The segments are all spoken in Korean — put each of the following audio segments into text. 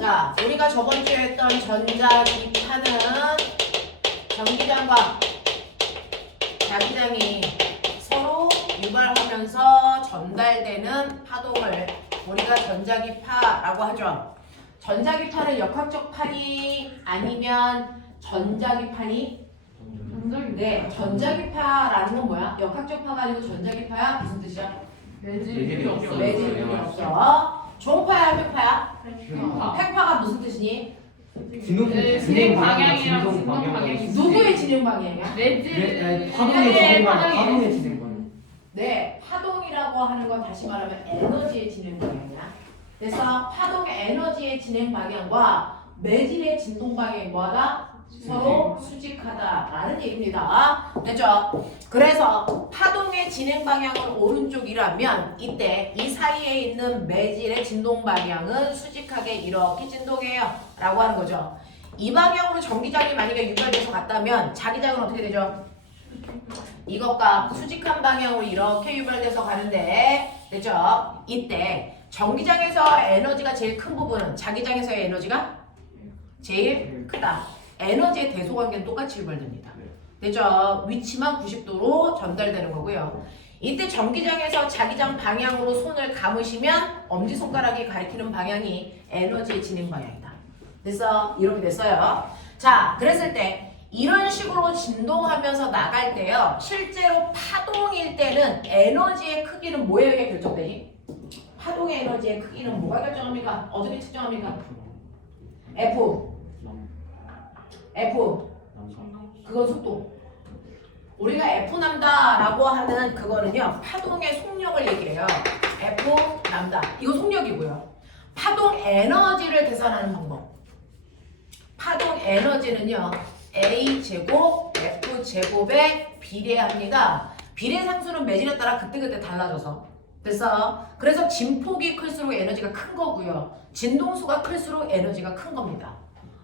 자, 우리가 저번 주에 했던 전자기파는 전기장과 자기장이 서로 유발하면서 전달되는 파동을 우리가 전자기파라고 하죠. 전자기파는 역학적 파니 아니면 전자기파니? 네, 전자기파라는 건 뭐야? 역학적 파가 아니고 전자기파야? 무슨 뜻이야? 매질이 없어. 매질이 없어. 종파야, 팽파야? 팽파가 무슨 뜻이니? 진행 방향이랑 진동 방향이 누구의 진행 방향이야? 파동의 진행 방향. 파동의 진행 방향. 네, 파동이라고 하는 건 다시 말하면 에너지의 진행 방향이야. 그래서 파동의 에너지의 진행 방향과 매질의 진동 방향이 뭐하다? 서로 수직하다라는 얘기입니다. 됐죠? 그래서 파동의 진행 방향은 오른쪽이라면 이때 이 사이에 있는 매질의 진동 방향은 수직하게 이렇게 진동해요 라고 하는 거죠. 이 방향으로 전기장이 만약에 유발돼서 갔다면 자기장은 어떻게 되죠? 이것과 수직한 방향으로 이렇게 유발돼서 가는데, 됐죠? 이때 전기장에서 에너지가 제일 큰 부분은 자기장에서의 에너지가 제일 크다. 에너지의 대소관계는 똑같이 유발됩니다. 됐죠? 위치만 90도로 전달되는 거고요. 이때 전기장에서 자기장 방향으로 손을 감으시면 엄지손가락이 가리키는 방향이 에너지의 진행 방향이다. 그래서 이렇게 됐어요. 자, 그랬을 때 이런 식으로 진동하면서 나갈 때요. 실제로 파동일 때는 에너지의 크기는 뭐에 의해 결정되니? 파동의 에너지의 크기는 뭐가 결정합니까? 어떻게 측정합니까? F. 그건 속도. 우리가 F 남다라고 하는 그거는요. 파동의 속력을 얘기해요. F 남다. 이거 속력이고요. 파동 에너지를 계산하는 방법. 파동 에너지는요. A 제곱 F 제곱에 비례합니다. 비례 상수는 매질에 따라 그때그때 달라져서. 그래서 진폭이 클수록 에너지가 큰 거고요. 진동수가 클수록 에너지가 큰 겁니다.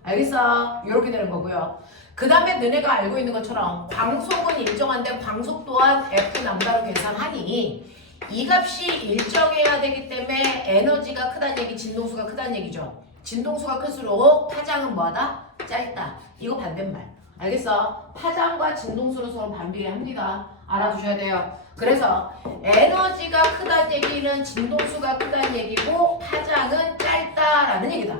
알겠어? 이렇게 되는 거고요. 그 다음에 너네가 알고 있는 것처럼 광속은 일정한데 광속 또한 F 남다로 계산하니 이 값이 일정해야 되기 때문에 에너지가 크다는 얘기, 진동수가 크다는 얘기죠. 진동수가 클수록 파장은 뭐하다? 짧다. 이거 반대말. 알겠어? 파장과 진동수는 서로 반비례합니다. 알아두셔야 돼요. 그래서 에너지가 크다는 얘기는 진동수가 크다는 얘기고 파장은 짧다라는 얘기다.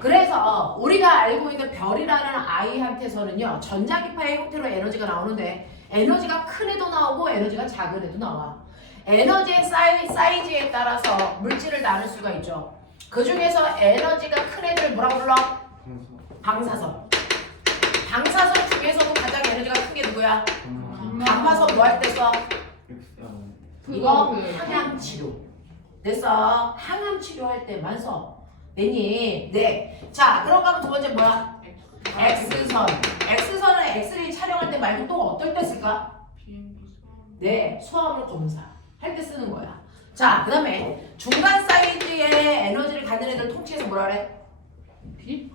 그래서 우리가 알고 있는 별이라는 아이한테서는요. 전자기파의 형태로 에너지가 나오는데 에너지가 큰 애도 나오고 에너지가 작은 애도 나와. 에너지의 사이즈에 따라서 물질을 나눌 수가 있죠. 그 중에서 에너지가 큰 애들 뭐라고 불러? 방사선. 방사선 중에서도 가장 에너지가 큰 게 누구야? 방사선 뭐 할 때 써? 이거 항암치료. 됐어? 항암치료할 때만 써. 됐니? 네. 자, 그럼 가면 두 번째 뭐야? X선. X선은 엑스레이 촬영할 때 말고 또 어떨 때 쓸까? 네, 소화물 검사 할 때 쓰는 거야. 자, 그 다음에 중간 사이즈의 에너지를 갖는 애들 통칭해서 뭐라 그래? 빛.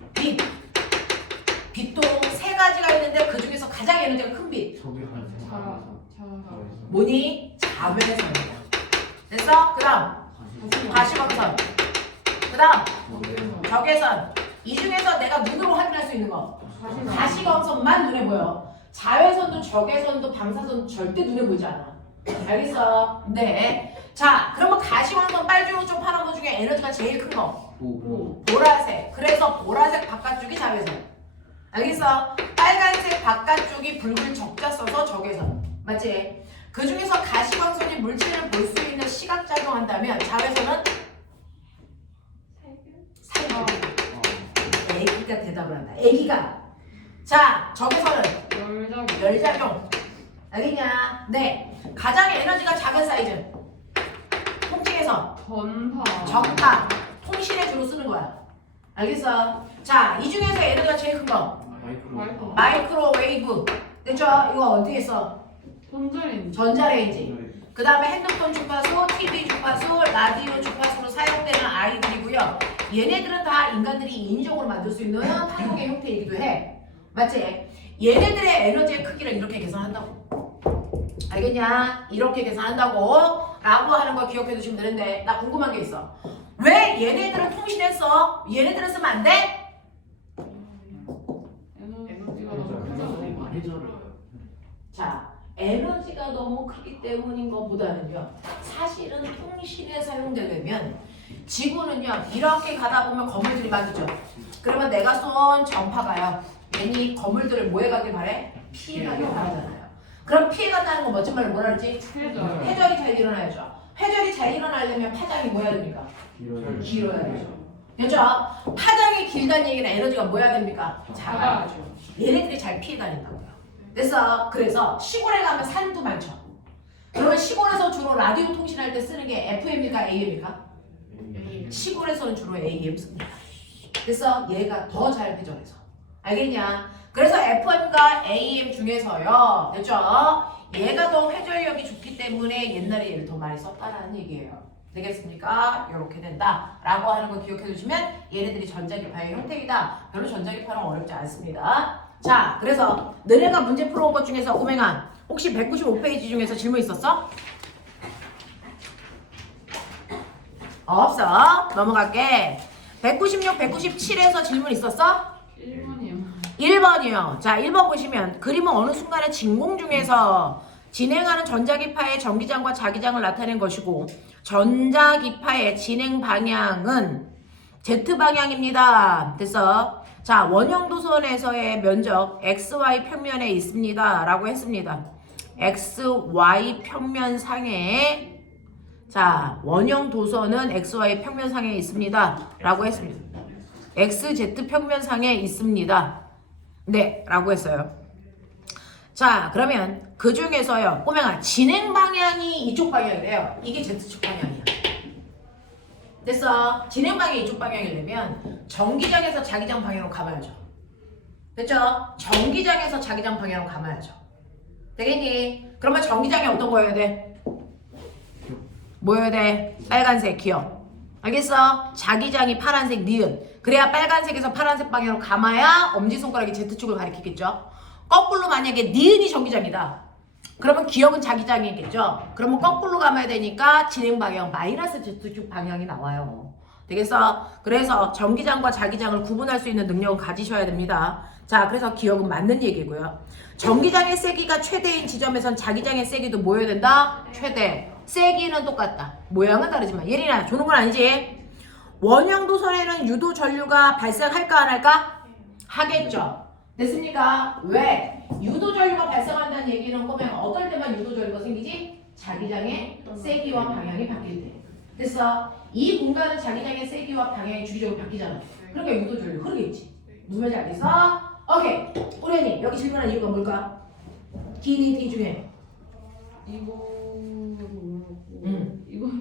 빛도 세 가지가 있는데 그 중에서 가장 에너지가 큰 빛. 뭐니? 자외선이야. 됐어? 그 다음 가시광선. 그 다음 적외선. 이 중에서 내가 눈으로 확인할 수 있는 거 가시광선만 눈에 보여. 자외선도 적외선도 방사선도 절대 눈에 보이지 않아. 알겠어? 네. 자, 그러면 가시광선 빨주노초 파란 거 중에 에너지가 제일 큰 거 보라색. 그래서 보라색 바깥쪽이 자외선. 알겠어? 빨간색 바깥쪽이 붉은 적자 써서 적외선. 맞지? 그 중에서 가시광선이 물질을 볼 수 있는 시각작용한다면 자외선은 살균. 애기가 대답을 한다. 애기가. 자, 적외선은 열작용. 알겠냐? 네. 가장 에너지가 작은 사이즈. 통칭해서 전파. 통신에 주로 쓰는 거야. 알겠어? 자, 이 중에서 에너지가 제일 큰 거. 마이크로웨이브. 됐죠? 이거 어디에 써? 전자레인지. 그 다음에 핸드폰 주파수, TV 주파수, 라디오 주파수로 사용되는 아이들이고요. 얘네들은 다 인간들이 인위적으로 만들 수 있는 파동의 형태이기도 해. 맞지? 얘네들의 에너지의 크기를 이렇게 계산한다고. 알겠냐? 이렇게 계산한다고 라고 하는 거 기억해 두시면 되는데 나 궁금한 게 있어. 왜 얘네들은 통신했어. 얘네들은 쓰면 안 돼? 에너지가 너무 크잖아요. 해저를. 자, 에너지가 너무 크기 때문인 것보다는요. 사실은 통신에 사용되려면 지구는요. 이렇게 가다 보면 건물들이 많죠. 그러면 내가 쏜 전파가요. 괜히 건물들을 뭐 해가길 바래? 피해가길 바라잖아요. 그럼 피해간다는 건 멋진 말로 뭐라 그랬지? 해저. 회전이 잘 일어나야죠. 회전이 잘 일어나려면 파장이 뭐 해야 됩니까? 길어요. 길어야 되죠. 그렇죠? 파장이 길다는 얘기는 에너지가 뭐 해야 됩니까? 작아야죠. 얘네들이 잘 피해 다닌다고요. 그래서 시골에 가면 산도 많죠. 그러면 시골에서 주로 라디오 통신할 때 쓰는 게 FM입니까? AM입니까? 시골에서는 주로 AM 씁니다. 그래서 얘가 더 잘 회전해서. 알겠냐? 그래서 FM과 AM 중에서요. 됐죠? 얘가 더 회전력이 좋기 때문에 옛날에 얘를 더 많이 썼다라는 얘기예요. 되겠습니까? 이렇게 된다라고 하는 거 기억해 두시면 얘네들이 전자기파의 형태이다. 별로 전자기파는 어렵지 않습니다. 자, 그래서 너네가 문제 풀어온 것 중에서 꼬맹아 혹시 195페이지 중에서 질문 있었어? 없어. 넘어갈게. 196, 197에서 질문 있었어? 1번이요. 1번이요. 자, 1번 보시면 그림은 어느 순간에 진공 중에서 진행하는 전자기파의 전기장과 자기장을 나타낸 것이고 전자기파의 진행 방향은 Z방향입니다. 됐어? 자, 원형도선에서의 면적 XY 평면에 있습니다. 라고 했습니다. XY 평면상에 자, 원형도선은 XY 평면상에 있습니다. 라고 했습니다. XZ 평면상에 있습니다. 네, 라고 했어요. 자, 그러면 그 중에서요, 꼬맹아, 진행 방향이 이쪽 방향이래요. 이게 Z축 방향이야. 됐어? 진행 방향이 이쪽 방향이려면 전기장에서 자기장 방향으로 감아야죠. 됐죠? 전기장에서 자기장 방향으로 감아야죠. 되겠니? 그러면 전기장에 어떤 거 해야 돼? 뭐여야 돼? 빨간색 기억. 알겠어? 자기장이 파란색 니은. 그래야 빨간색에서 파란색 방향으로 감아야 엄지손가락이 Z축을 가리키겠죠. 거꾸로 만약에 니은이 전기장이다. 그러면 기억은 자기장이겠죠. 그러면 거꾸로 감아야 되니까 진행 방향 마이너스 Z축 방향이 나와요. 되겠어? 그래서 전기장과 자기장을 구분할 수 있는 능력을 가지셔야 됩니다. 자, 그래서 기억은 맞는 얘기고요. 전기장의 세기가 최대인 지점에선 자기장의 세기도 뭐여야 된다? 최대. 세기는 똑같다. 모양은 다르지만 예린아 조는 건 아니지? 원형도선에는 유도 전류가 발생할까 안 할까? 하겠죠. 됐습니까? 왜? 유도 전류가 발생한다는 얘기는 보면 어떨 때만 유도 전류가 생기지? 자기장의 세기와 방향이 바뀔 때. 됐어? 이 공간은 자기장의 세기와 방향이 주기적으로 바뀌잖아. 그러니까 유도 전류 흐르겠지. 무슨 말인지 알겠어? 오케이. 우리 언니 여기 질문한 이유가 뭘까? D 중에 이거도 몰랐고.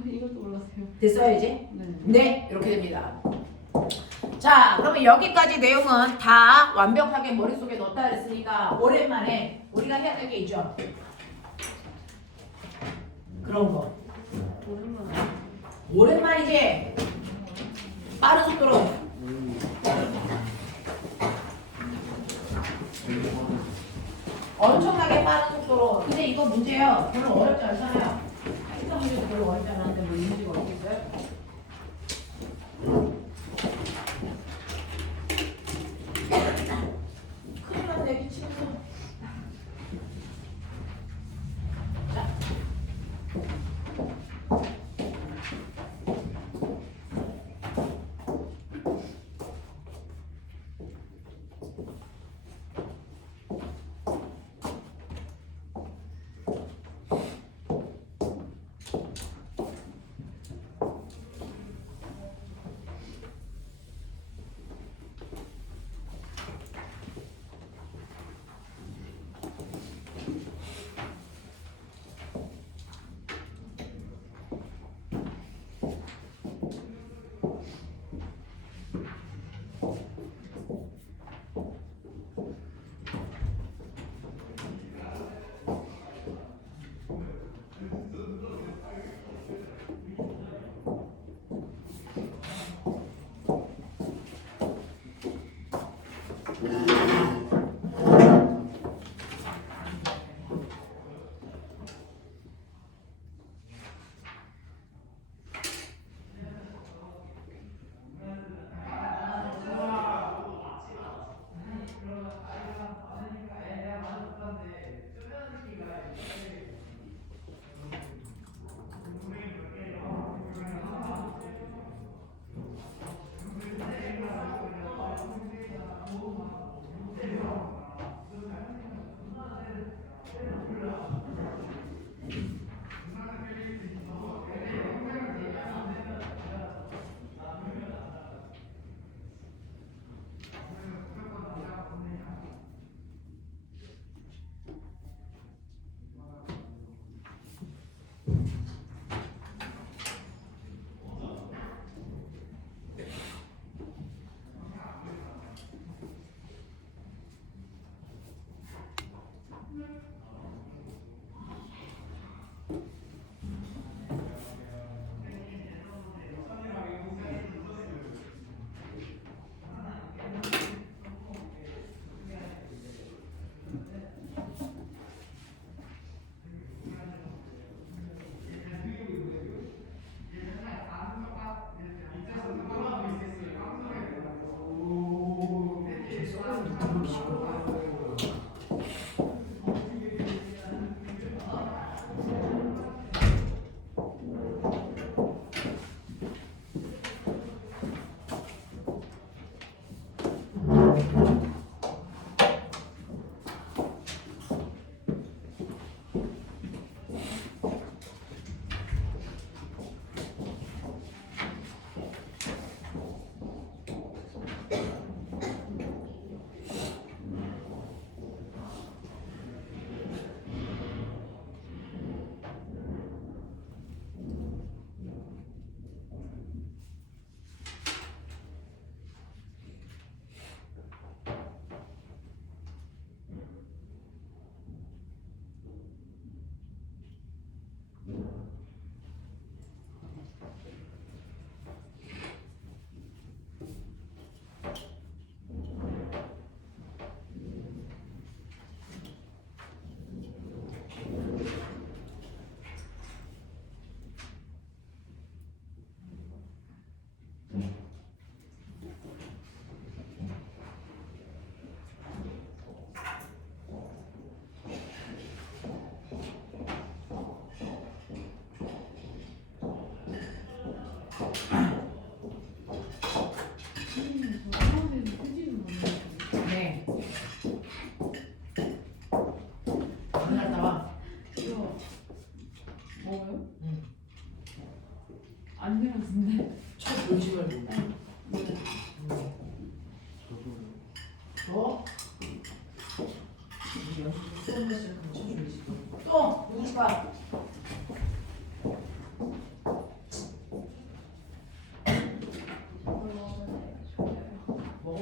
이것도 몰랐어요. 됐어요 이제? 네. 네, 이렇게 됩니다. 자, 그러면 여기까지 내용은 다 완벽하게 머릿속에 넣었다 그랬으니까 오랜만에 우리가 해야 될 게 있죠. 그런 거. 오랜만이지? 빠른 속도로. 엄청나게 빠른 속도로. 근데 이거 문제요. 별로 어렵지 않잖아요. 한참 문제도 별로 어렵지 않았는데 뭐 이 문제가 어렵겠어요? 큰일 났네, 미치겠어. 자.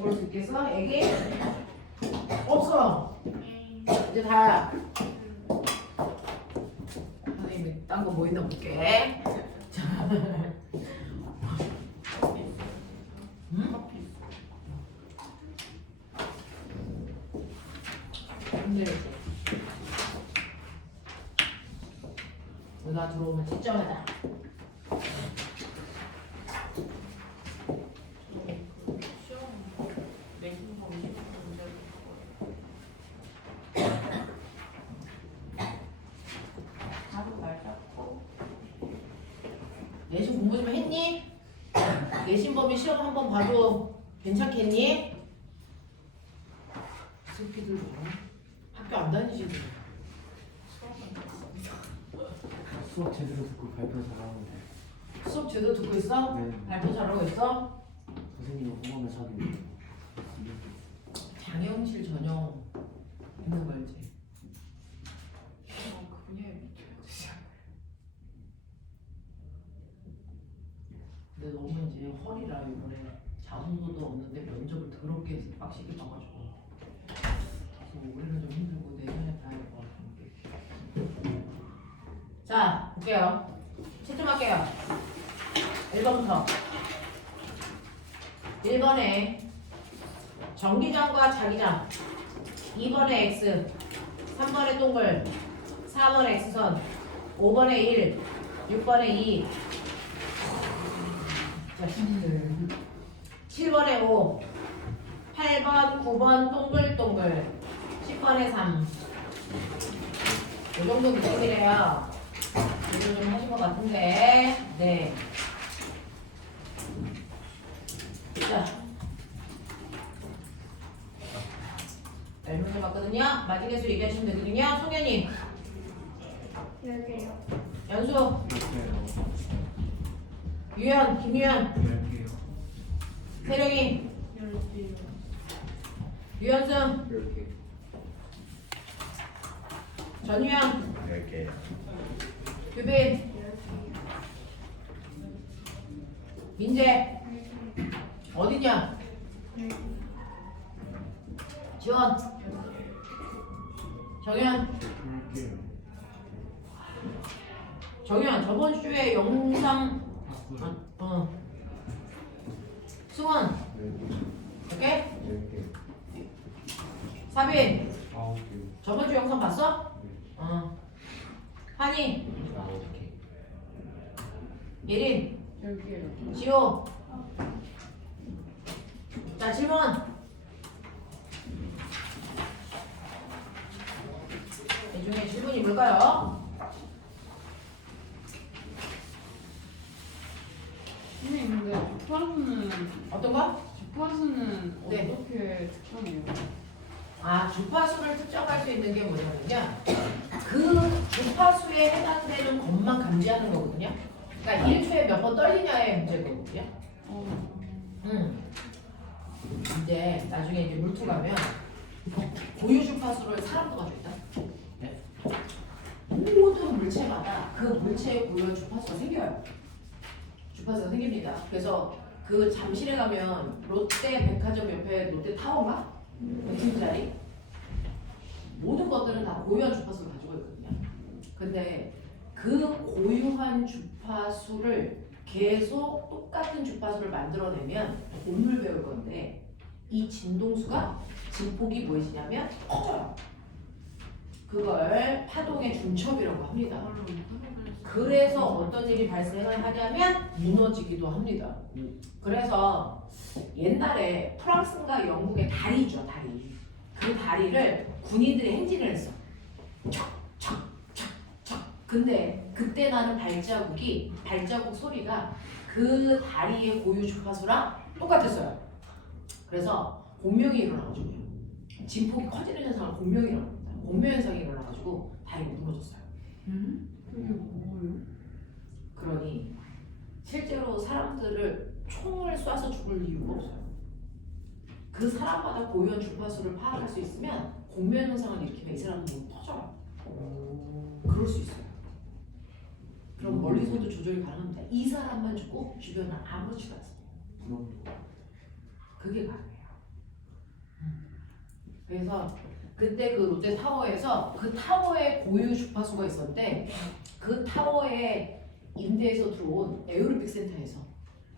볼 수 있겠어? 애기? 없어. 이제 다야. 선생님이 딴 거 뭐 있나 볼게. 자. 응? 근데 누나 들어오면 진짜하다. 내신 공부 좀 했니? 내신 범위 시험 한번 봐도 괜찮겠니? 새끼들 학교 안 다니지? 수업 제대로 듣고 발표 잘하는데. 수업 제대로 듣고 있어? 네. 발표 잘하고 있어? 선생님은 호감을 사귀는. 장영실 전형 있는 거 알지? 근데 너무 이제 허리라 이번에 자소서도 없는데 면접을 더럽게 해서 빡시게 봐가지고 그래서 올해는 좀 힘들고 내년에 봐야 될 것 같은데. 자 볼게요. 채점할게요. 1번부터 1번에 정기장과 자기장, 2번에 X, 3번에 동글, 4번에 X선, 5번에 1, 6번에 2, 7번에 5, 8번, 9번 동글동글, 10번에 3. 이 정도 느낌이래요. 이거 좀 하신 것 같은데. 네. 자. 멜문제 맞거든요. 마지개수 얘기하시면 되거든요. 송현이. 10개요. 연수. 유현, 김유현. 10개요. 세령이. 10개요. 유현승. 10개. 전유영. 10개요. 규빈. 민재. 어디냐? 지원. 정현. 10개요. 정현 저번 주에 영상 승원 10개. 오케이? 10개. 사빈 9개. 저번 주 영상 봤어? 한이 9개. 예린 10개요. 지호 자 질문 이 중에 질문이 뭘까요? 선생님 근데 주파수는 어떤 거? 주파수는 네. 어떻게 특정해요? 아 주파수를 특정할 수 있는 게 뭐냐면요 그 주파수에 해당되는 것만 감지하는 거거든요. 그러니까 1초에 몇 번 떨리냐의 문제거든요. 이제 나중에 이제 물투 가면 고유 주파수를 사람도 가지고 있다. 네? 모든 물체마다 그 물체의 고유 주파수가 생겨요. 주파수가 생깁니다. 그래서 그 잠실에 가면 롯데 백화점 옆에 롯데 타워인가? 무슨 자리? 모든 것들은 다 고유한 주파수를 가지고 있거든요. 근데 그 고유한 주파수를 계속 똑같은 주파수를 만들어내면 곰물 배울 건데 이 진동수가 진폭이 뭐이냐면 커져요. 그걸 파동의 중첩이라고 합니다. 그래서 어떤 일이 발생을 하냐면 무너지기도 합니다. 그래서 옛날에 프랑스인가 영국의 다리죠, 다리. 그 다리를 군인들이 행진을 했어. 척척척척. 근데 그때 나는 발자국 소리가 그 다리의 고유 주파수랑 똑같았어요. 그래서 공명이 일어나가지고요. 진폭이 커지는 현상을 공명이라고 합니다. 공명 현상이 일어나가지고 다리가 무너졌어요. 그게 뭐예요? 그러니 실제로 사람들을 총을 쏴서 죽을 이유가 없어요. 그 사람마다 고유한 주파수를 파악할 수 있으면 공명 현상을 일으키면 이 사람은 너무 터져요. 그럴 수 있어요. 그럼 멀리서도 조절이 가능합니다. 이 사람만 죽고 주변은 아무렇지도 않습니다. 그게 가능해요. 그래서 그때 그 롯데타워에서 그 타워에 고유 주파수가 있었는데 그 타워에 임대해서 들어온 에어로빅 센터에서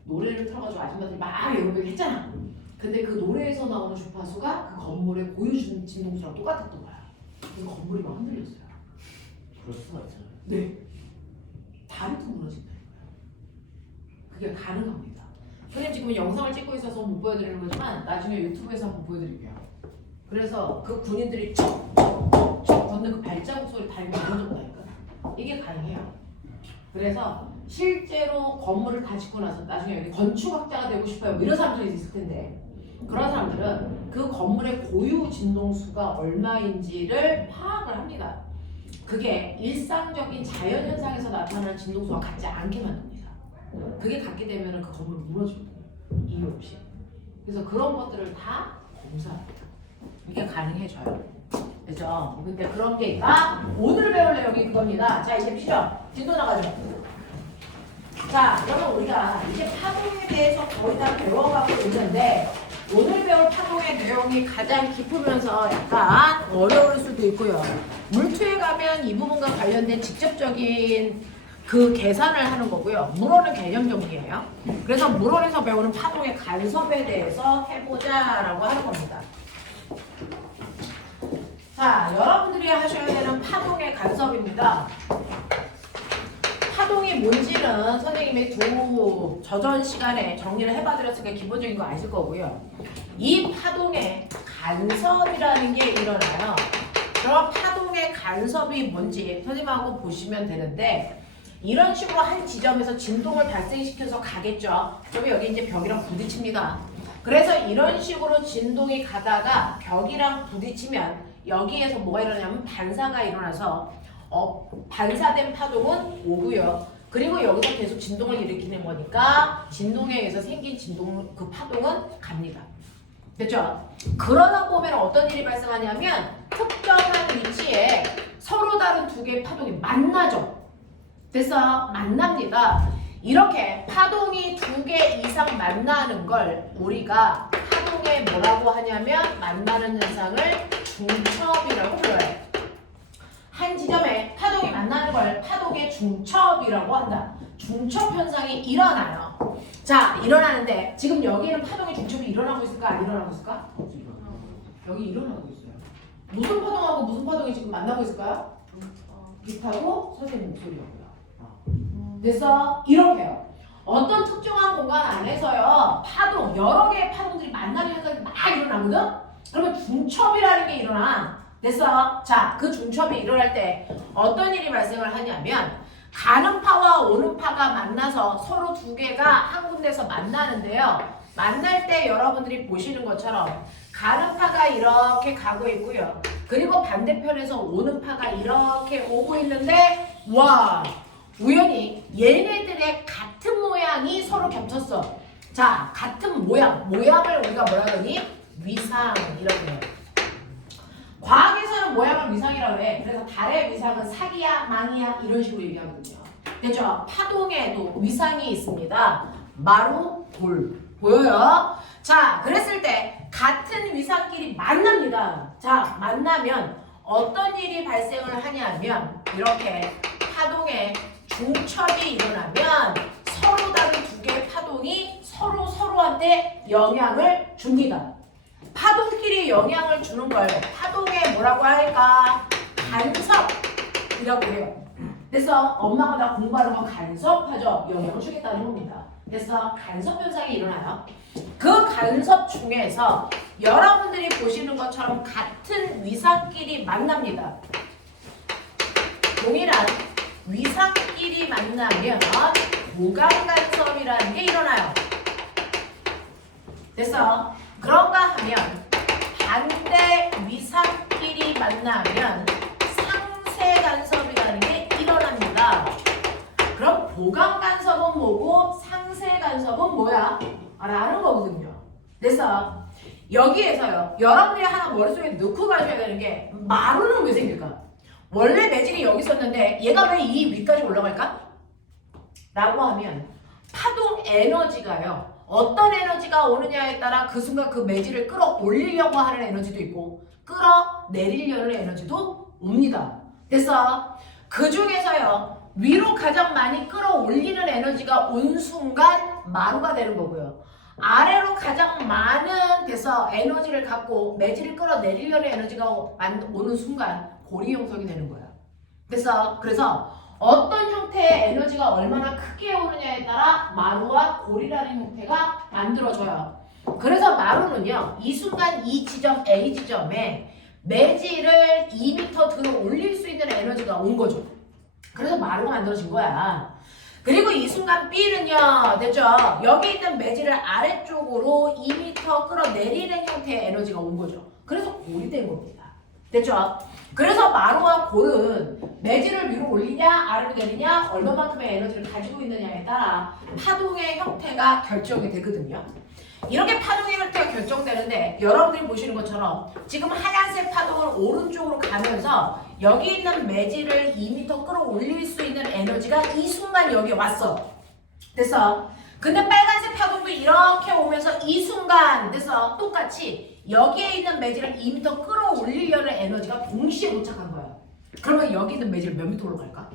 노래를 틀어가지고 아줌마들이 막 에어로빅 했잖아. 근데 그 노래에서 나오는 주파수가 그 건물의 고유 진동수랑 똑같았던 거야. 그래서 건물이 막 흔들렸어요. 그럴 수가 있잖아요. 네. 다리 통 무너진다는 거야. 그게 가능합니다. 선생님 지금 영상을 찍고 있어서 못 보여드리는 거지만 나중에 유튜브에서 한번 보여드릴게요. 그래서 그 군인들이 척척척 걷는 그 발자국 소리 다리가 무너졌다니까. 이게 가능해요. 그래서 실제로 건물을 다 짓고 나서 나중에 여기 건축학자가 되고 싶어요. 뭐 이런 사람들이 있을 텐데 그런 사람들은 그 건물의 고유 진동수가 얼마인지를 파악을 합니다. 그게 일상적인 자연현상에서 나타나는 진동수와 같지 않게 만듭니다. 그게 같게 되면 그 건물이 무너지거든요. 이유 없이. 그래서 그런 것들을 다 검사합니다. 이게 가능해져요. 그죠? 근데 그런 게 있다. 오늘 배울 내용이 그겁니다. 자, 이제 피죠? 진도 나가죠. 자, 그러면 우리가 이제 파동에 대해서 거의 다 배워가고 있는데 오늘 배울 파동의 내용이 가장 깊으면서 약간 어려울 수도 있고요. 물투에 가면 이 부분과 관련된 직접적인 그 계산을 하는 거고요. 물어는 개념적이에요. 그래서 물어에서 배우는 파동의 간섭에 대해서 해보자라고 하는 겁니다. 자, 여러분들이 하셔야 되는 파동의 간섭입니다. 파동이 뭔지는 선생님이 두 저전 시간에 정리를 해봐드렸으니까 기본적인 거 아실 거고요. 이 파동의 간섭이라는 게 일어나요. 그럼 파동의 간섭이 뭔지 선생님하고 보시면 되는데 이런 식으로 한 지점에서 진동을 발생시켜서 가겠죠. 그러면 여기 이제 벽이랑 부딪힙니다. 그래서 이런 식으로 진동이 가다가 벽이랑 부딪히면 여기에서 뭐가 일어나냐면 반사가 일어나서 반사된 파동은 오고요. 그리고 여기서 계속 진동을 일으키는 거니까 진동에 의해서 생긴 진동 그 파동은 갑니다. 됐죠? 그러다 보면 어떤 일이 발생하냐면 특정한 위치에 서로 다른 두 개의 파동이 만나죠. 그래서 만납니다. 이렇게 파동이 두 개 이상 만나는 걸 우리가 파동에 뭐라고 하냐면 만나는 현상을 중첩이라고 불러요. 한 지점에 파동이 만나는 걸 파동의 중첩이라고 한다. 중첩 현상이 일어나요. 자, 일어나는데 지금 여기는 파동의 중첩이 일어나고 있을까? 안 일어나고 있을까? 여기 일어나고 있어요. 무슨 파동하고 무슨 파동이 지금 만나고 있을까요? 빛하고 선생님 목소리하고요. 그래서 이렇게요. 어떤 특정한 공간 안에서요. 파동, 여러 개의 파동들이 만나는 현상이 막 일어나거든? 그러면 중첩이라는 게 일어나. 됐어? 자, 그 중첩이 일어날 때 어떤 일이 발생을 하냐면 가는 파와 오는 파가 만나서 서로 두 개가 한 군데서 만나는데요. 만날 때 여러분들이 보시는 것처럼 가는 파가 이렇게 가고 있고요. 그리고 반대편에서 오는 파가 이렇게 오고 있는데 와! 우연히 얘네들의 같은 모양이 서로 겹쳤어. 자, 같은 모양을 우리가 뭐라 그러니? 위상이라고 해요. 과학에서는 모양을 위상이라고 해. 그래서 달의 위상은 사기야, 망이야 이런 식으로 얘기하거든요. 됐죠? 파동에도 위상이 있습니다. 마루, 돌. 보여요? 자, 그랬을 때 같은 위상끼리 만납니다. 자, 만나면 어떤 일이 발생을 하냐면 이렇게 파동에 중첩이 일어나면 서로 다른 두 개의 파동이 서로한테 영향을 줍니다. 파동끼리 영향을 주는 걸 파동에 뭐라고 할까? 간섭이라고 해요. 그래서 엄마가 나 공부하는 거 간섭하죠. 영향을 주겠다는 겁니다. 그래서 간섭 현상이 일어나요. 그 간섭 중에서 여러분들이 보시는 것처럼 같은 위상끼리 만납니다. 동일한 위상끼리 만나면 보강 간섭이라는 게 일어나요. 됐어? 그런가 하면 반대 위상끼리 만나면 상세 간섭이라는 게 일어납니다. 그럼 보강 간섭은 뭐고 상세 간섭은 뭐야? 라는 거거든요. 그래서 여기에서요. 여러분들이 하나 머릿속에 넣고 가셔야 되는 게 마루는 왜 생길까? 원래 매질이 여기 있었는데 얘가 왜 이 위까지 올라갈까? 라고 하면 파동 에너지가요. 어떤 에너지가 오느냐에 따라 그 순간 그 매질을 끌어올리려고 하는 에너지도 있고 끌어내리려는 에너지도 옵니다. 됐어? 그 중에서요 위로 가장 많이 끌어올리는 에너지가 온 순간 마루가 되는 거고요. 아래로 가장 많은 돼서 에너지를 갖고 매질을 끌어내리려는 에너지가 오는 순간 고리 형성이 되는 거야. 그래서 어떤 형태의 에너지가 얼마나 크게 오느냐에 따라 마루와 고리라는 형태가 만들어져요. 그래서 마루는요 이 순간 이 지점 A 지점에 매질을 2m 들어 올릴 수 있는 에너지가 온 거죠. 그래서 마루가 만들어진 거야. 그리고 이 순간 B는요 됐죠? 여기 있는 매질을 아래쪽으로 2m 끌어내리는 형태의 에너지가 온 거죠. 그래서 골이 된 겁니다. 됐죠? 그래서 마루와 골은 매질을 위로 올리냐 아래로 내리냐 얼마만큼의 에너지를 가지고 있느냐에 따라 파동의 형태가 결정이 되거든요. 이렇게 파동의 형태가 결정되는데 여러분들이 보시는 것처럼 지금 하얀색 파동을 오른쪽으로 가면서 여기 있는 매질을 2m 끌어올릴 수 있는 에너지가 이 순간 여기 왔어. 됐어? 근데 빨간색 파동도 이렇게 오면서 이 순간 됐어? 똑같이 여기에 있는 매질을 2m 끌어올리려는 에너지가 동시에 도착한 거야. 그러면 여기 있는 매질 몇 미터 올라갈까?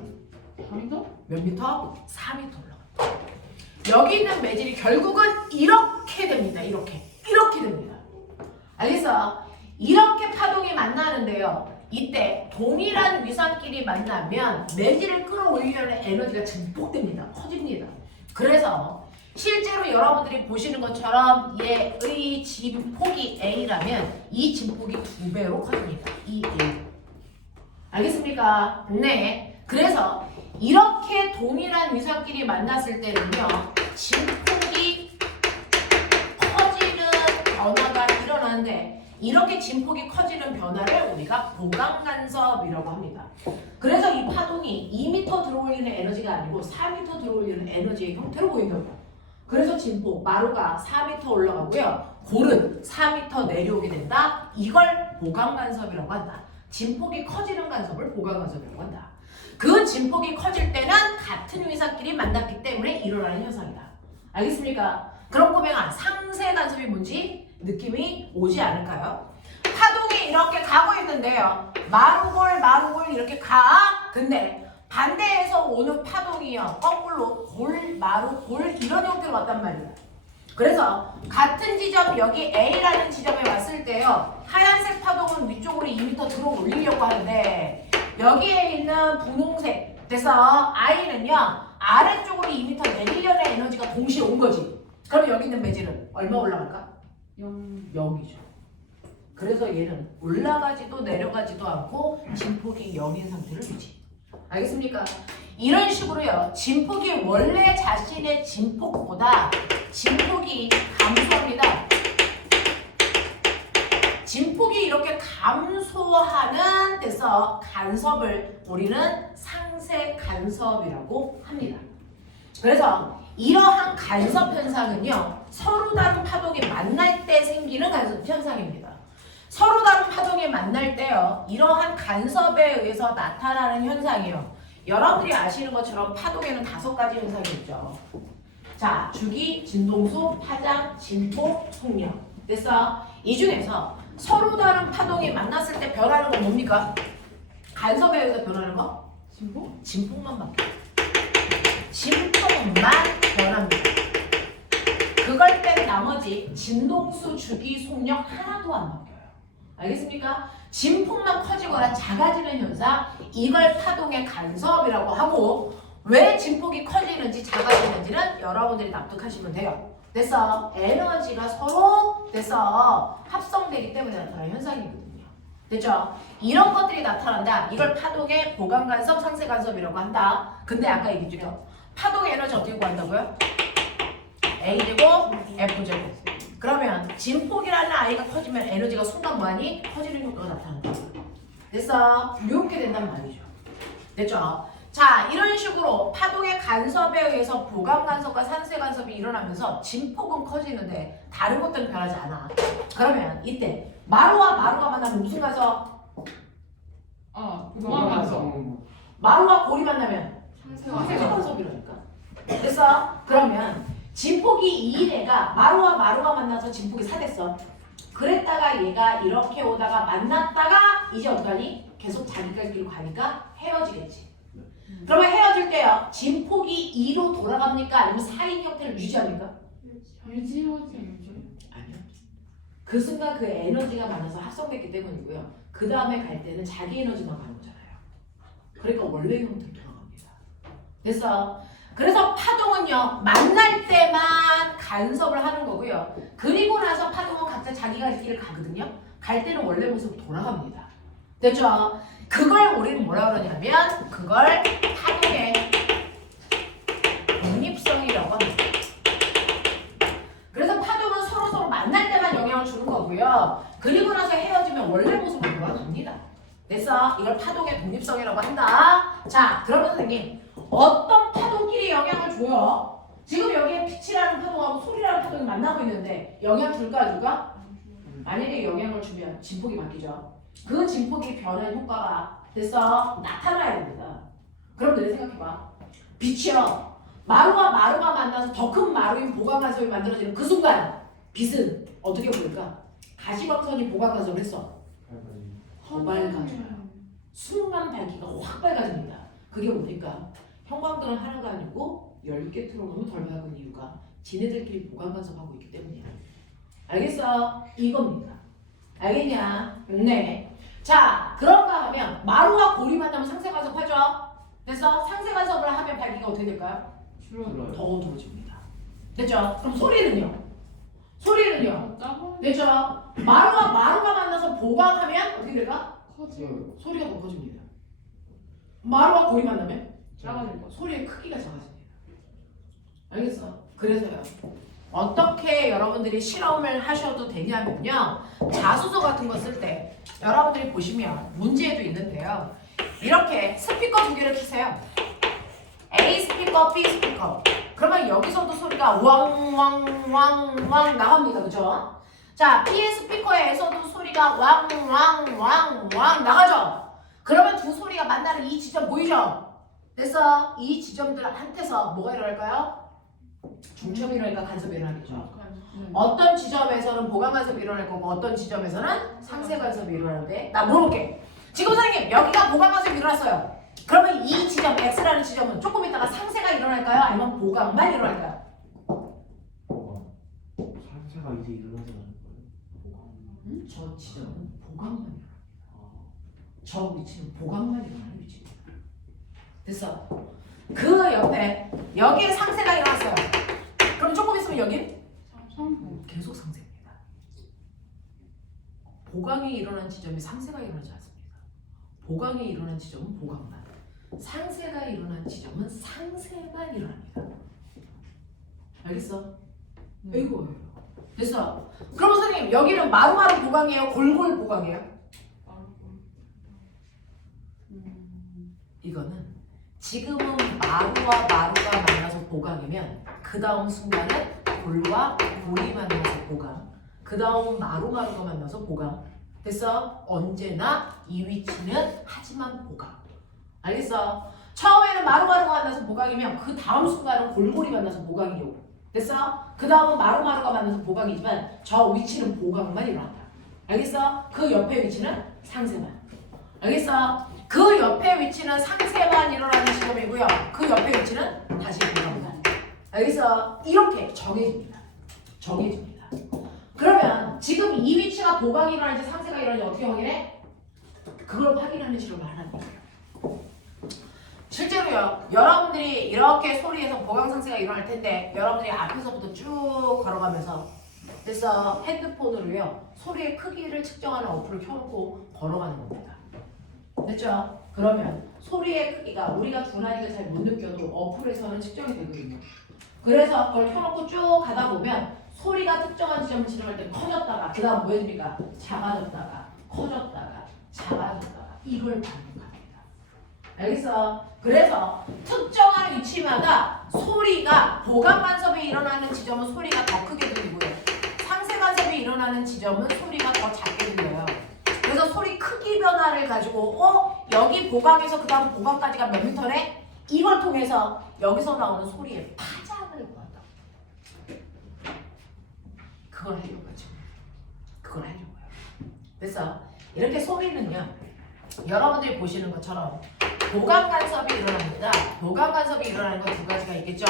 4m? 몇 미터? 4미터 올라가. 여기 있는 매질이 결국은 이렇게 됩니다. 이렇게 됩니다. 알겠어? 이렇게 파동이 만나는데요. 이때 동일한 위상끼리 만나면 매질을 끌어올리려는 에너지가 증폭됩니다. 커집니다. 그래서 실제로 여러분들이 보시는 것처럼 얘의 진폭이 A라면 이 진폭이 2배로 커집니다. 이 A. 알겠습니까? 네. 그래서 이렇게 동일한 위상끼리 만났을 때는요. 진폭이 커지는 변화가 일어나는데 이렇게 진폭이 커지는 변화를 우리가 보강간섭이라고 합니다. 그래서 이 파동이 2m 들어올리는 에너지가 아니고 4m 들어올리는 에너지의 형태로 보인다고요. 그래서 진폭, 마루가 4m 올라가고요. 골은 4m 내려오게 된다. 이걸 보강간섭이라고 한다. 진폭이 커지는 간섭을 보강간섭이라고 한다. 그 진폭이 커질 때는 같은 위상끼리 만났기 때문에 일어나는 현상이다. 알겠습니까? 그럼 꼬맹아 상세 간섭이 뭔지 느낌이 오지 않을까요? 파동이 이렇게 가고 있는데요. 마루골 이렇게 가. 근데 반대에서 오는 파동이요. 거꾸로 골, 마루, 골 이런 형태로 왔단 말이에요. 그래서 같은 지점 여기 A라는 지점에 왔을 때요. 하얀색 파동은 위쪽으로 2m 들어 올리려고 하는데 여기에 있는 분홍색 그래서 I는요. 아래쪽으로 2m 내리려는 에너지가 동시에 온 거지. 그럼 여기 있는 매질은 얼마 올라갈까? 0이죠. 그래서 얘는 올라가지도 내려가지도 않고 진폭이 0인 상태를 유지. 알겠습니까? 이런 식으로요. 진폭이 원래 자신의 진폭보다 진폭이 감소합니다. 진폭이 이렇게 감소하는 데서 간섭을 우리는 상세 간섭이라고 합니다. 그래서 이러한 간섭 현상은요. 서로 다른 파동이 만날 때 생기는 간섭 현상입니다. 서로 다른 파동이 만날 때요. 이러한 간섭에 의해서 나타나는 현상이요. 여러분들이 아시는 것처럼 파동에는 5가지 현상이 있죠. 자, 주기, 진동수, 파장, 진폭, 속력. 됐어? 이 중에서 서로 다른 파동이 만났을 때 변하는 건 뭡니까? 간섭에 의해서 변하는 거? 진폭? 진폭만 바뀌어요. 진폭만 변합니다. 그걸 뺀 나머지 진동수, 주기, 속력 하나도 안 바뀌어요. 알겠습니까? 진폭만 커지거나 작아지는 현상, 이걸 파동의 간섭이라고 하고 왜 진폭이 커지는지 작아지는지는 여러분들이 납득하시면 돼요. 됐어? 에너지가 서로 됐어? 합성되기 때문에 나타나는 현상이거든요. 됐죠? 이런 것들이 나타난다. 이걸 파동의 보강간섭, 상세간섭이라고 한다. 근데 아까 얘기했죠? 파동의 에너지 어떻게 구한다고요? A제곱, F제곱. 그러면 진폭이라는 I가 커지면 에너지가 순간 뭐하니? 커지는 효과가 나타난다. 됐어? 이렇게 된단 말이죠. 됐죠? 자, 이런 식으로 파동의 간섭에 의해서 보강간섭과 산세간섭이 일어나면서 진폭은 커지는데 다른 것들은 변하지 않아. 그러면 이때 마루와 마루가 만나면 무슨 간섭? 보강간섭. 마루와 골이 만나면 상세간섭이라니까. 됐어? 그러면 진폭이 2인 애가 마루와 마루가 만나서 진폭이 4 됐어. 그랬다가 얘가 이렇게 오다가 만났다가 이제 어떡하니? 계속 자기 갈 길로 가니까 헤어지겠지. 그러면 헤어질 때요. 진폭이 2로 돌아갑니까? 아니면 4인 형태를 유지합니까? 유지하지 않죠? 아니요. 그 순간 그 에너지가 만나서 합성됐기 때문이고요. 그 다음에 갈 때는 자기 에너지만 가는 거잖아요. 그러니까 원래 형태로 돌아갑니다. 됐어? 그래서 파동은요. 만날 때만 간섭을 하는 거고요. 그리고 나서 파동은 각자 자기 갈 길을 가거든요. 갈 때는 원래 모습으로 돌아갑니다. 됐죠? 그걸 우리는 뭐라 그러냐면 그걸 파동의 독립성이라고 합니다. 그래서 파동은 서로 만날 때만 영향을 주는 거고요. 그리고 나서 헤어지면 원래 모습으로 돌아갑니다. 그래서 이걸 파동의 독립성이라고 한다. 자, 그러면 선생님 어떤 파동끼리 영향을 줘요? 지금 여기에 빛이라는 파동하고 소리라는 파동이 만나고 있는데 영향 줄까 안 줄까? 만약에 영향을 주면 진폭이 바뀌죠. 그 진폭이 변한 효과가 됐어? 나타나야 됩니다. 그럼 너네 생각해봐. 빛이요. 마루와 마루가 만나서 더 큰 마루인 보강간섭이 만들어지는 그 순간 빛은 어떻게 보일까? 가시광선이 보강간섭을 했어. 더 밝아져요. 순간 밝기가 확 밝아집니다. 그게 뭡니까? 형광등은 하나가 아니고 10개 틀어놓으면 덜 밝은 이유가 지네들끼리 보강간섭하고 있기 때문이야. 알겠어? 이겁니다. 알겠냐? 네. 자, 그런가 하면 마루와 골이 만나면 상쇄간섭 하죠? 됐어? 상쇄간섭을 하면 밝기가 어떻게 될까요? 줄어들어요. 더 어두워집니다. 됐죠? 그럼 소리는요? 소리는요? 작아? 됐죠? 마루와 마루가 만나서 보강하면 어떻게 될까? 커지고 소리가 더 커집니다. 마루와 골이 만나면 작아질 거. 소리의 크기가 작아집니다. 알겠어? 그래서요. 어떻게 여러분들이 실험을 하셔도 되냐면요. 자소서 같은 거 쓸 때 여러분들이 보시면 문제에도 있는데요. 이렇게 스피커 두 개를 키세요. A 스피커, B 스피커. 그러면 여기서도 소리가 왕왕왕왕 나갑니다. 그죠? 자, B의 스피커에서도 소리가 왕왕왕왕 나가죠? 그러면 두 소리가 만나는 이 지점 보이죠? 그래서 이 지점들한테서 뭐가 일어날까요? 중첩이 일어나니까 간섭이 일어나겠죠. 어떤 지점에서는 보강 간섭이 일어날 거고 어떤 지점에서는 상쇄 간섭이 일어나는데 나 물어볼게. 지금 선생님 여기가 보강 간섭이 일어났어요. 그러면 이 지점 X라는 지점은 조금 있다가 상쇄가 일어날까요? 아니면 보강만 일어날까요? 상세가 이제 일어나지 않을 거예요. 저 지점은 보강만 일어납니다. 저 위치는 보강만 일어나는 위치입니다. 됐어. 그 옆에 여기에 상쇄가 일어났어요. 그럼 조금 있으면 여긴 상부. 계속 상쇄입니다. 보강이 일어난 지점이 상쇄가 일어나지 않습니다. 보강이 일어난 지점은 보강만, 상쇄가 일어난 지점은 상쇄만 일어납니다. 알겠어? 이거예요. 됐어. 그럼 선생님 여기는 마루마루 보강이에요? 골골 보강이에요? 이거는 지금은 마루와 마루가 만나서 보강이면 그 다음 순간은 골과 골이 만나서 보강, 그 다음 마루마루가 만나서 보강. 됐어? 언제나 이 위치는 하지만 보강. 알겠어? 처음에는 마루마루가 만나서 보강이면 그 다음 순간은 골골이 만나서 보강이고. 됐어? 그 다음은 마루마루가 만나서 보강이지만 저 위치는 보강만 일어난다. 알겠어? 그 옆에 위치는 상쇄만. 알겠어? 그 옆에 위치는 상쇄만 일어나는 지점이고요. 그 옆에 위치는 다시 보강만. 알겠어? 이렇게 정해집니다. 정해집니다. 그러면 지금 이 위치가 보강이 일어나는지 상쇄가 일어나는지 어떻게 확인해? 그걸 확인하는 실험을 하라는 거예요. 실제로요. 여러분들이 이렇게 소리에서 보강 상쇄가 일어날 텐데 여러분들이 앞에서부터 쭉 걸어가면서 그래서 핸드폰으로요. 소리의 크기를 측정하는 어플을 켜놓고 걸어가는 겁니다. 됐죠? 그러면 소리의 크기가 우리가 두나리가 잘 못 느껴도 어플에서는 측정이 되거든요. 그래서 그걸 켜놓고 쭉 가다 보면 소리가 특정한 지점을 지나갈 때 커졌다가 그 다음 뭐 해줍니까? 작아졌다가 커졌다가 작아졌다가 이걸 반복합니다. 알겠어? 그래서 특정한 위치마다 소리가 보강 간섭이 일어나는 지점은 소리가 더 크게 들리고요. 상쇄 간섭이 일어나는 지점은 소리가 더 작게 들려요. 그래서 소리 크기 변화를 가지고 여기 보강에서 그 다음 보강까지가 몇 미터네? 이걸 통해서 여기서 나오는 소리의 파장을 구한다. 그걸 하려고 하죠. 그걸 하려고요. 그래서 이렇게 소리는요. 여러분들이 보시는 것처럼 보강 간섭이 일어납니다. 보강 간섭이 일어나는 건 두 가지가 있겠죠.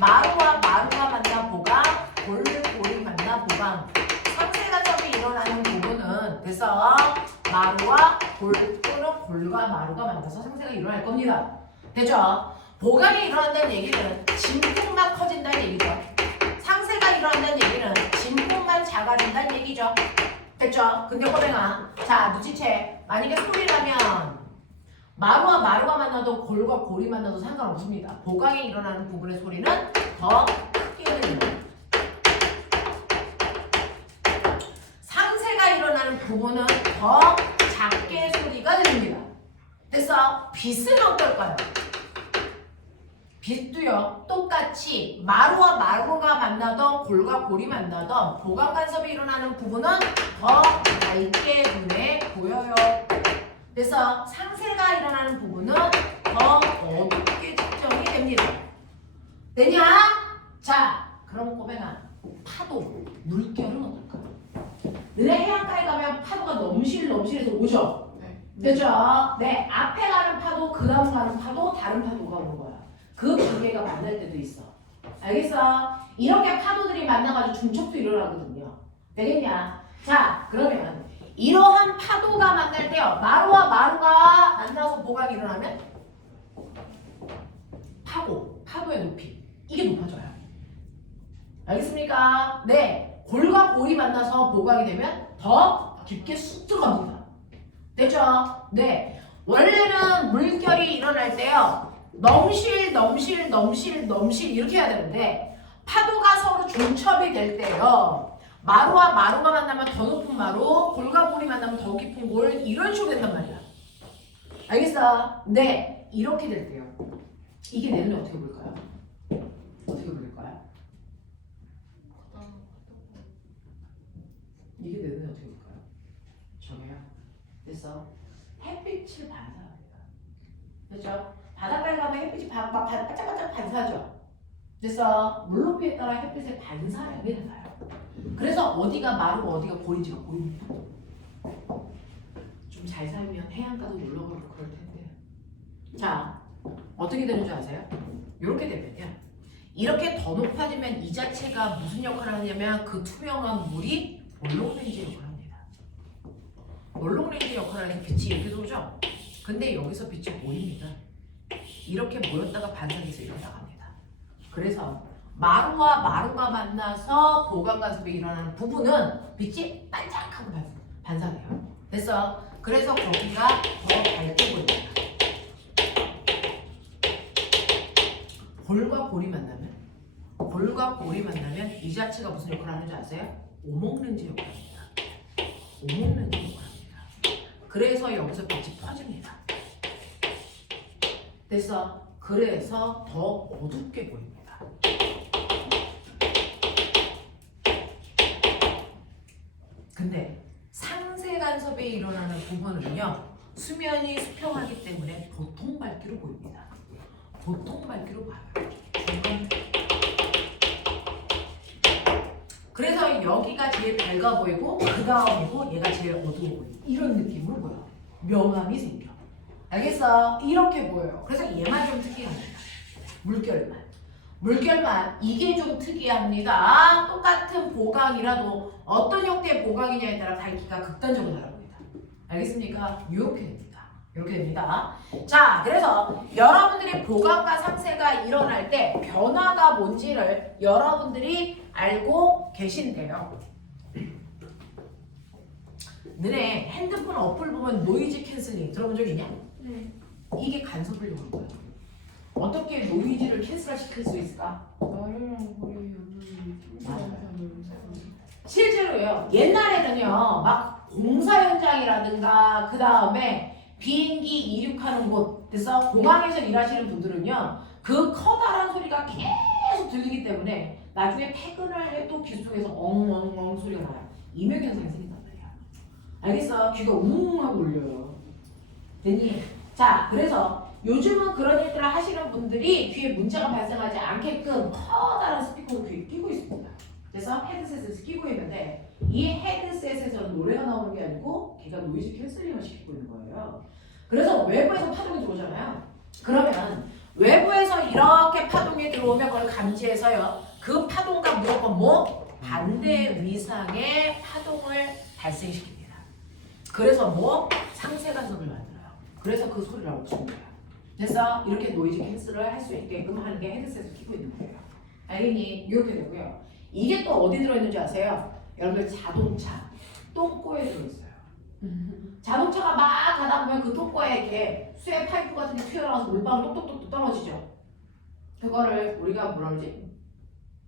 마루와 마루가 만나 보강, 골골이 만나 보강. 상세 간섭이 일어나는 부분은 그래서 마루와 골 또는 골과 마루가 만나서 상세가 일어날 겁니다. 됐죠? 보강이 일어난다는 얘기는 진폭만 커진다는 얘기죠. 상세가 일어난다는 얘기는 진폭만 작아진다는 얘기죠. 됐죠? 근데 호랭아, 자 누지채 만약에 소리 나면 마루와 마루가 만나도 골과 골이 만나도 상관없습니다. 보강이 일어나는 부분의 소리는 더 크게 들립니다. 상세가 일어나는 부분은 더 작게 소리가 들립니다. 그래서 빛은 어떨까요? 빛도요 똑같이 마루와 마루가 만나던 골과 골이 만나던 보강 간섭이 일어나는 부분은 더 밝게 눈에 보여요. 그래서 상세가 일어나는 부분은 더 어둡게 측정이 됩니다. 되냐? 자, 그럼 꼬맹아 파도, 물결은 어떨까? 너네 해안가에 가면 파도가 넘실넘실해서 오죠? 네. 됐죠? 네, 앞에 가는 파도, 그 다음 가는 파도, 다른 파도가 오는 거야. 그 두 개가 만날 때도 있어. 알겠어? 이렇게 파도들이 만나가지고 중첩도 일어나거든요. 되겠냐? 자, 그러면 이러한 파도가 만날 때요. 마루와 마루가 만나서 보강이 일어나면 파도의 높이 이게 높아져요. 알겠습니까? 네, 골과 골이 만나서 보강이 되면 더 깊게 쑥 들어갑니다. 됐죠? 네, 원래는 물결이 일어날 때요. 넘실 이렇게 해야 되는데 파도가 서로 중첩이 될 때요. 마루와 마루가 만나면 더 높은 마루, 골과 골이 만나면 더 깊은 골 이런 식으로 된단 말이야. 알겠어? 네, 이렇게 될 때요. 이게 내 눈에 어떻게 보일까요? 어떻게 보일까요? 이게 내 눈에 어떻게 보일까요? 저게요. 그래서 햇빛을 반사합니다. 그렇죠? 바닷가에 가면 햇빛이 반짝반짝 반사하죠. 그래서 물높이에 따라 햇빛의 반사량이 달라요. 그래서 어디가 마루고 어디가 골인지가 보입니다. 좀 잘 살면 해안가도 놀러 가고 그럴 텐데. 자, 어떻게 되는 줄 아세요? 이렇게 되면요. 이렇게 더 높아지면 이 자체가 무슨 역할을 하냐면 그 투명한 물이 몰롱렌즈 역할을 합니다. 몰롱렌즈 역할을 하는 빛이 이렇게 들어오죠? 근데 여기서 빛이 보입니다. 이렇게 모였다가 반사돼서 이렇게 나갑니다. 그래서 마루와 마루가 만나서 보강 간섭이 일어나는 부분은 빛이 반짝하고 반사돼요. 됐어? 그래서 거기가 더 밝게 보입니다. 골과 골이 만나면 이 자체가 무슨 역할을 하는 줄 아세요? 오목렌즈 역할을 합니다. 오목렌즈 역할을 합니다. 그래서 여기서 빛이 퍼집니다. 그래서 더 어둡게 보입니다. 근데 상세 간섭이 일어나는 부분은요. 수면이 수평하기 때문에 보통 밝기로 보입니다. 보통 밝기로 봐요. 그래서 여기가 제일 밝아 보이고 그 다음이고 얘가 제일 어두워 보이고 이런 느낌으로 보여. 명암이 생겨. 알겠어? 이렇게 보여요. 그래서 얘만 좀 특이합니다. 물결만 이게 좀 특이합니다. 똑같은 보강이라도 어떤 형태의 보강이냐에 따라 밝기가 극단적으로 다릅니다. 알겠습니까? 이렇게 됩니다. 자, 그래서 여러분들이 보강과 상세가 일어날 때 변화가 뭔지를 여러분들이 알고 계신데요. 너네 핸드폰 어플 보면 노이즈 캔슬링 들어본 적 있냐? 네. 이게 간섭을 요구하는 거야. 어떻게 노이즈를 캔슬시킬 수 있을까? 나이랑 거의 실제로요. 옛날에는요. 막 공사 현장이라든가 그 다음에 비행기 이륙하는 곳 그래서 공항에서 일하시는 분들은요. 그 커다란 소리가 계속 들리기 때문에 나중에 퇴근을 해도 귀 속에서 엉엉엉 소리가 나요. 이명현상이 생긴단 말이야. 알겠어? 귀가 웅웅하고 울려요. 됐니? 자, 그래서 요즘은 그런 일들을 하시는 분들이 귀에 문제가 발생하지 않게끔 커다란 스피커를 귀에 끼고 있습니다. 그래서 헤드셋을 끼고 있는데 이 헤드셋 노래가 나오는 게 아니고 걔가 노이즈 캔슬링을 시키고 있는 거예요. 그래서 외부에서 파동이 들어오잖아요. 그러면 외부에서 이렇게 파동이 들어오면 그걸 감지해서요. 그 파동과 무조건 뭐? 반대 위상의 파동을 발생시킵니다. 그래서 뭐? 상세 간섭을 만들어요. 그래서 그 소리를 멈추는 거예요. 그래서 이렇게 노이즈 캔슬을 할 수 있게끔 하는 게 헤드셋을 끼고 있는 거예요. 알겠니? 이렇게 되고요. 이게 또 어디 들어있는지 아세요? 여러분들 자동차 똥꼬에 들어있어요. 자동차가 막 가다 보면 그 똥꼬에 이렇게 쇠 파이프 같은 게 튀어나와서 물방울 똑똑똑 떨어지죠. 그거를 우리가 뭐라 그러지?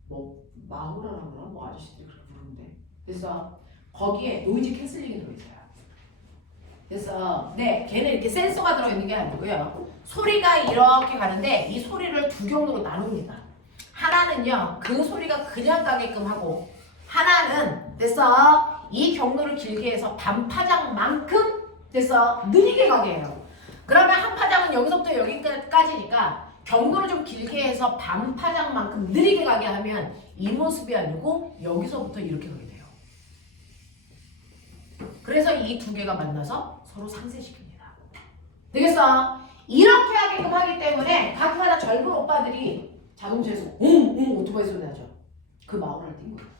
뭐 마후라라고 그러나? 뭐 아저씨들이 그렇게 부르는데. 그래서 거기에 노이즈 캔슬링이 들어있어요. 그래서 네, 걔는 이렇게 센서가 들어있는 게 아니고요. 소리가 이렇게 가는데 이 소리를 두 경로로 나눕니다. 하나는요, 그 소리가 그냥 가게끔 하고, 하나는 됐어, 이 경로를 길게 해서 반파장만큼 됐어, 느리게 가게 해요. 그러면 한 파장은 여기서부터 여기까지니까 경로를 좀 길게 해서 반파장만큼 느리게 가게 하면 이 모습이 아니고 여기서부터 이렇게 가게 돼요. 그래서 이 두 개가 만나서 서로 상쇄시킵니다. 되겠어? 이렇게 하게끔 하기 때문에 가끔가다 젊은 오빠들이 자동차에서 웅웅 오토바이 소리 나죠. 그 마우를 띈 거예요.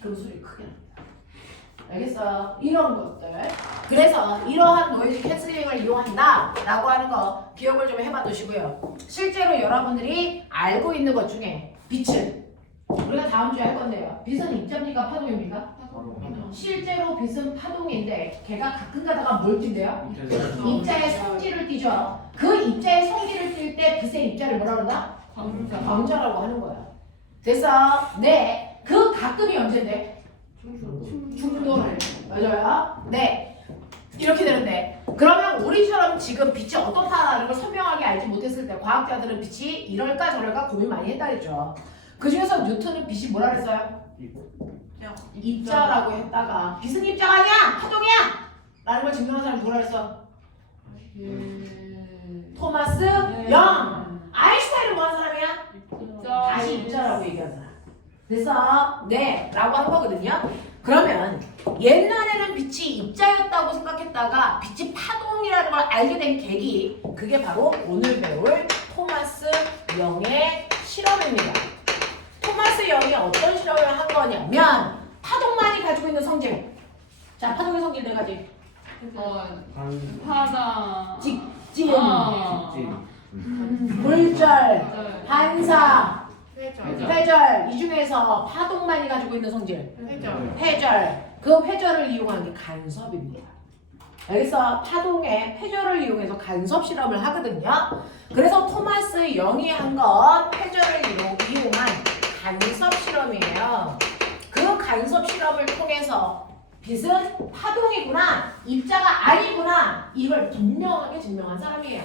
그럼 소리 크게 납니다. 알겠어? 이런 것들. 그래서 이러한 노이즈 캔슬링을 이용한다 라고 하는 거 기억을 좀 해봐 두시고요. 실제로 여러분들이 알고 있는 것 중에 빛은 우리가 다음 주에 할 건데요. 빛은 입자입니까? 파동입니까? 실제로 빛은 파동인데 걔가 가끔 가다가 뭘 띈대요? 입자의 성질을 띠죠. 그 입자의 성질을 띌 때 빛의 입자를 뭐라 그러나? 광자라고 하는 거야. 됐어? 네. 그 가끔이 언제인데? 충돌을. 맞아요? 네. 이렇게 되는데. 그러면 우리처럼 지금 빛이 어떻다라는 걸 선명하게 알지 못했을 때 과학자들은 빛이 이럴까 저럴까 고민 많이 했다 했죠. 그 중에서 뉴턴은 빛이 뭐라 그랬어요? 입자라고 했다가 빛은 입자가 아니야! 파동이야! 라는 걸 증명한 사람이 누구라 그랬어? 토마스 영! 아인슈타인은 뭐 하는 사람이야? 다시 입자라고 얘기한 사람. 그래서 네 라고 한 거거든요. 그러면 옛날에는 빛이 입자였다고 생각했다가 빛이 파동이라는 걸 알게 된 계기, 그게 바로 오늘 배울 토마스 영의 실험입니다. 토마스 영이 어떤 실험을 한 거냐면 파동만이 가지고 있는 성질. 자, 파동의 성질 네 가지. 파다. 직진, 아. 물절, 반사, 회절. 회절. 이 중에서 파동만이 가지고 있는 성질. 회절. 그 회절을 이용하는 게 간섭입니다. 여기서 파동의 회절을 이용해서 간섭 실험을 하거든요. 그래서 토마스 영이 한 건 회절을 이용한 간섭 실험이에요. 그 간섭 실험을 통해서 빛은 파동이구나, 입자가 아니구나, 이걸 분명하게 증명한 사람이에요.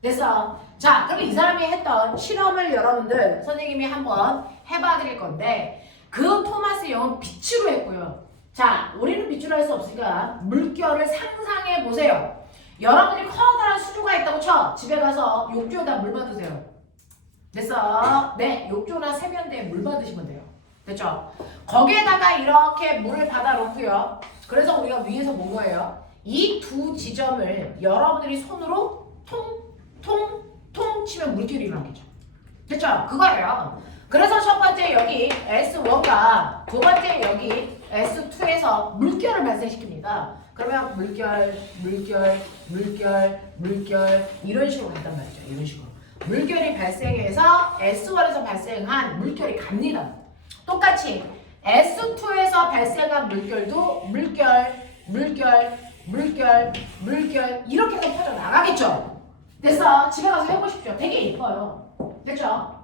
그래서 자, 그럼 이 사람이 했던 실험을 여러분들 선생님이 한번 해봐 드릴 건데, 그 토마스 영은 빛으로 했고요. 자, 우리는 빛으로 할 수 없으니까 물결을 상상해 보세요. 여러분이 커다란 수조가 있다고 쳐. 집에 가서 욕조에다 물 받으세요. 됐어? 네, 욕조나 세면대에 물 받으시면 돼요. 됐죠? 거기에다가 이렇게 물을 받아 놓고요. 그래서 우리가 위에서 본 거예요. 이 두 지점을 여러분들이 손으로 통 치면 물결이 일어나겠죠. 됐죠? 그거예요. 그래서 첫 번째 여기 S1과 두 번째 여기 S2에서 물결을 발생시킵니다. 그러면 물결 이런 식으로 간단 말이죠. 이런 식으로. 물결이 발생해서 S1에서 발생한 물결이 갑니다. 똑같이 S2에서 발생한 물결도 물결 이렇게 해서 퍼져나가겠죠. 그래서 집에 가서 해보십시오. 되게 예뻐요. 됐죠?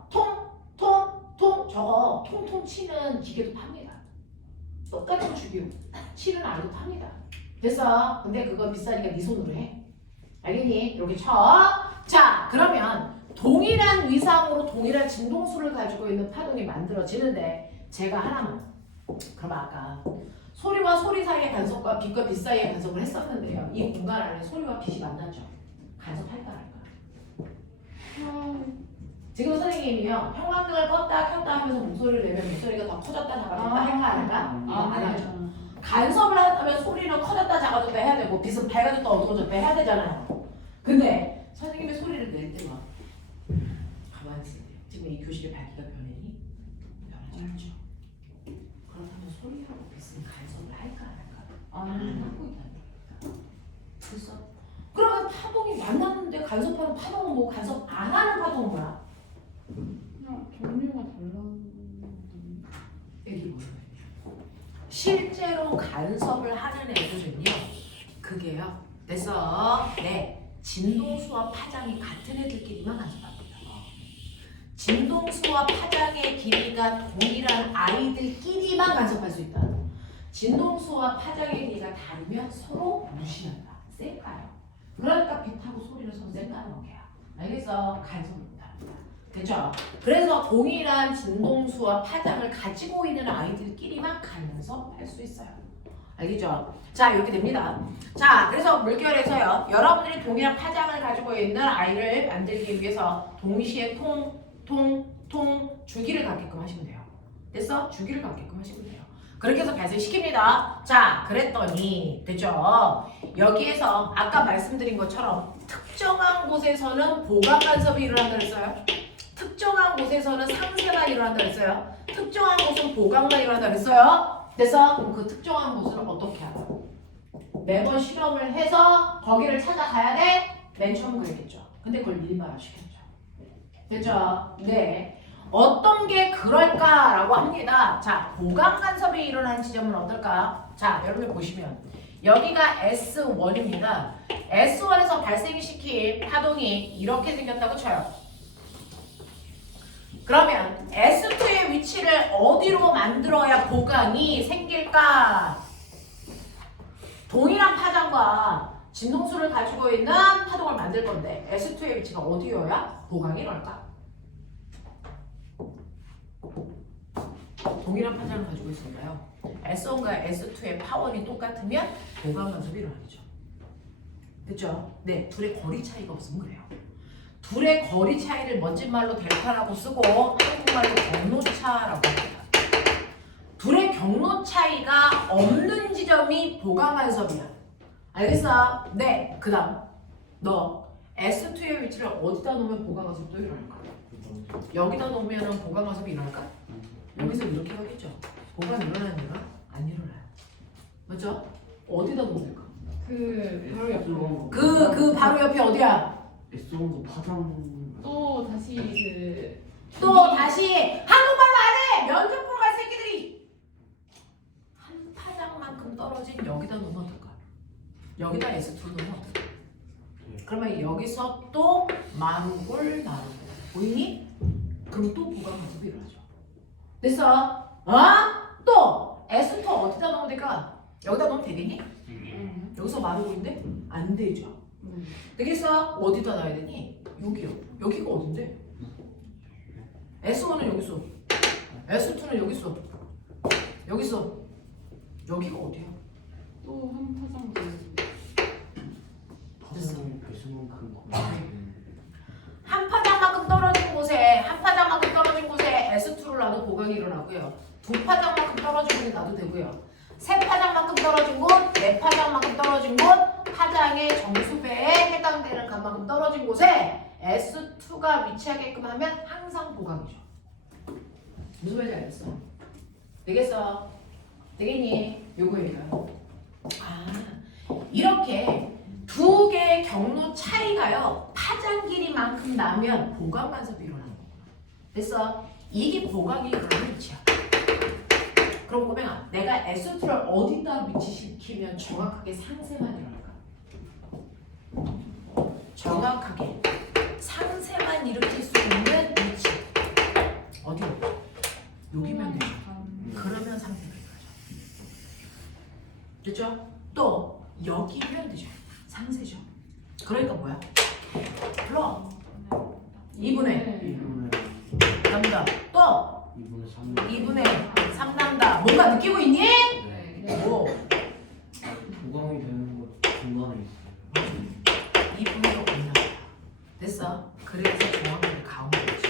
저거 통통 치는 기계도 팝니다. 똑같은 주기로 치는 알도 팝니다. 됐어? 근데 그거 비싸니까 네 손으로 해. 알겠니? 이렇게 쳐. 자, 그러면 동일한 위상으로 동일한 진동수를 가지고 있는 파동이 만들어지는데 제가 하나만. 그럼 아까 소리와 소리 사이의 간섭과 빛과 빛 사이의 간섭을 했었는데요. 이 공간 안에 소리와 빛이 만났죠. 간섭할까 말까? 지금 선생님이요. 형광등을 껐다 켰다 하면서 목소리를 내면 목소리가 더 커졌다 작아졌다 할까 안 할까? 안 하죠. 간섭을 하면 작아졌다 해야 되고 빛은 밝아졌다 어두워졌다 해야 되잖아요. 근데 선생님의 소리를 낼 때만 가만히 있어야 돼요. 지금 이 교실의 밝기가 변했니? 변하지 않죠. 그렇다면 소리하고 빛은 간섭을 할까 안 할까? 안 하고 있다는 그래서 그러면 파동이 만났는데 간섭하는 파동은 뭐 간섭 안 하는 파동은 뭐야? 그냥 종류가 달라는 이게 뭐예요? 실제로 간섭을 하는 애들은요, 그게요. 그래서 네, 진동수와 파장이 같은 애들끼리만 간섭합니다. 진동수와 파장의 길이가 동일한 아이들끼리만 간섭할 수 있다. 진동수와 파장의 길이가 다르면 서로 무시한다. 쌩까요. 그러니까 빛하고 소리를 서로 쌩까는 거야. 알겠어? 간섭을 못합니다. 됐죠? 그래서 동일한 진동수와 파장을 가지고 있는 아이들끼리만 간섭할 수 있어요. 알겠죠? 자, 이렇게 됩니다. 자, 그래서 물결에서요, 여러분들이 동일한 파장을 가지고 있는 아이를 만들기 위해서 동시에 통 주기를 갖게끔 하시면 돼요. 됐어? 주기를 갖게끔 하시면 돼요. 그렇게 해서 발생시킵니다. 자, 그랬더니 됐죠? 여기에서 아까 말씀드린 것처럼 특정한 곳에서는 보강 간섭이 일어난다 그랬어요. 특정한 곳에서는 상쇄가 일어난다 그랬어요. 특정한 곳은 보강만 일어난다 그랬어요. 됐어? 그럼 그 특정한 곳을 어떻게 하라? 매번 실험을 해서 거기를 찾아가야 돼? 맨 처음 그랬겠죠. 근데 그걸 미리 말시켰죠. 됐죠? 네. 어떤 게 그럴까라고 합니다. 자, 보강 간섭이 일어나는 지점은 어떨까? 자, 여러분 보시면 여기가 S1입니다. S1에서 발생시킨 파동이 이렇게 생겼다고 쳐요. 그러면 S2의 위치를 어디로 만들어야 보강이 생길까? 동일한 파장과 진동수를 가지고 있는 파동을 만들 건데 S2의 위치가 어디여야 보강이 일어날까? 동일한 파장을 가지고 있으니까요. S1과 S2의 파원이 똑같으면 보강 간섭이 일어나죠. 됐죠? 네, 둘의 거리 차이가 없으면 그래요. 둘의 거리 차이를 멋진 말로 델타라고 쓰고 한국말로 경로차라고 합니다. 둘의 경로 차이가 없는 지점이 보강 간섭이야. 알겠어? 네. 그 다음 너 S2의 위치를 어디다 놓으면 보강 간섭도 일어날까? 여기다 놓으면 보강 간섭이 일어날까? 여기서 이렇게 하겠죠. 보강 일어나느냐? 안 일어나요. 맞죠? 어디다 놓으면 될까? 그 바로 옆에 그 바로 옆이 어디야? S1도 파장. 또 다시 또 다시 한국말로 안 해! 면접 보러 갈 새끼들이! 한 파장만큼 떨어진 여기다 놓으면 어떨까? 여기다 S2 놓으면 어떨까? 그러면 여기서 또 마루골 보이니? 그럼 또 보강 간섭이 일어나죠. 됐어? 또 S2 어디다 놓으면 될까? 여기다 놓으면 되겠니? 여기서 마루골인데? 안 되죠. 되겠어? 어디다 놔야 되니? 여기요. 여기가 어딘데? S1은 여기 있어. S2는 여기 있어. 여기 있어. 여기가 어디야? 또 한 파장 파장이 배수만큼 한 파장만큼 떨어진 곳에 S2를 놔도 보강이 일어나고요. 두 파장만큼 떨어진 곳에 놔도 되고요. 세 파장만큼 떨어진 곳, 네 파장만큼 떨어진 곳, 파장의 정수배에 해당되는 값만큼 떨어진 곳에 S2가 위치하게끔 하면 항상 보강이죠. 무슨 말인지 알겠어? 되겠어? 되겠니? 요거예요. 이렇게 두 개의 경로 차이가요, 파장 길이만큼 나면 보강 간섭이 일어나는 거야. 됐어? 이게 보강이 일어나는 위치야. 그럼 보면 내가 S2를 어디다 위치시키면 정확하게 상세만 일어날까? 정확하게 상세만 일으킬 수 있는 위치 어디로? 여기면 되죠. 그러면 상세가 일어나죠. 됐죠? 또 여기면 되죠. 상세죠. 그러니까 뭐야? 불러 2분의 남다. 또 2분의 3 남다. 뭔가 느끼고 있니? 네. 오. 보강이 되는 거 중간에 있어요. 2분으로 끝나. 됐어? 그래서 정확하게 가운데 위치.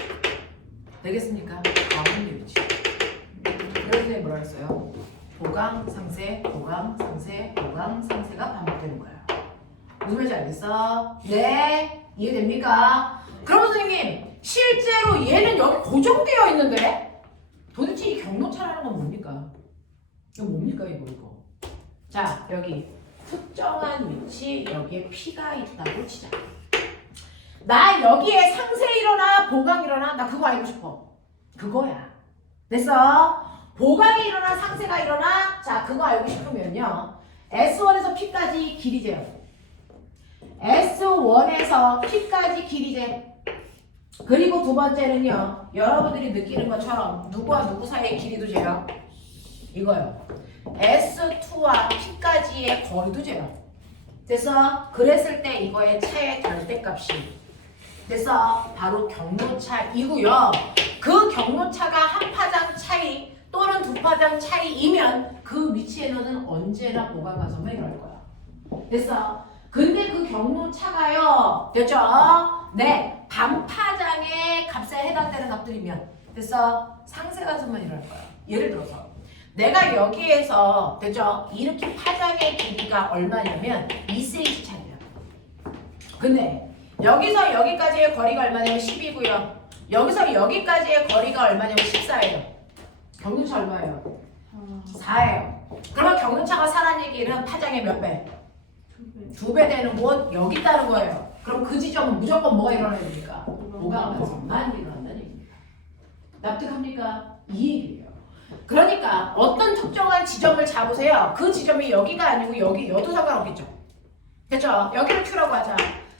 되겠습니까? 가운데 위치. 그래서 뭐라 했어요? 보강, 상세, 보강, 상세, 보강, 상세가 반복되는 거예요. 무슨 말인지 알겠어? 네, 이해됩니까? 그럼 선생님, 실제로 얘는 여기 고정되어 있는데 도대체 이 경로차라는 건 뭡니까? 이거 뭡니까 이거? 자, 여기 특정한 위치 여기에 P가 있다고 치자. 나 여기에 상세 일어나 보강 일어나 나 그거 알고 싶어. 그거야. 됐어? 보강이 일어나 상세가 일어나 자 그거 알고 싶으면요 S1에서 P까지 길이 재요. S1에서 P까지 길이 재. 그리고 두 번째는요 여러분들이 느끼는 것처럼 누구와 누구 사이의 길이도 재요. 이거요. S2와 P까지의 거리도 재요. 됐어? 그랬을 때 이거의 차의 절대값이 됐어? 바로 경로차이고요. 그 경로차가 한 파장 차이 또는 두 파장 차이이면 그 위치에는 언제나 보강 가서만 이럴 거야. 됐어? 근데 그 경로차가요. 됐죠? 네. 반파장의 값에 해당되는 값들이면 됐어? 상세 가서만 이럴 거야. 예를 들어서 내가 여기에서 됐죠? 이렇게 파장의 길이가 얼마냐면 2cm 차이야. 근데 여기서 여기까지의 거리가 얼마냐면 10이고요. 여기서 여기까지의 거리가 얼마냐면 14예요. 경로차 얼마예요? 4예요. 그러면 경로차가 4라는 얘기는 파장의 몇 배? 2배 되는 곳 여기 있다는 거예요. 그럼 그 지점은 무조건 뭐가 일어나야 됩니까? 보강만만 일어난다는 얘기입니다. 납득합니까? 이 얘기예요. 그러니까 어떤 특정한 지점을 잡으세요. 그 지점이 여기가 아니고 여기여도 상관없겠죠. 됐죠? 여기를 Q라고 하자.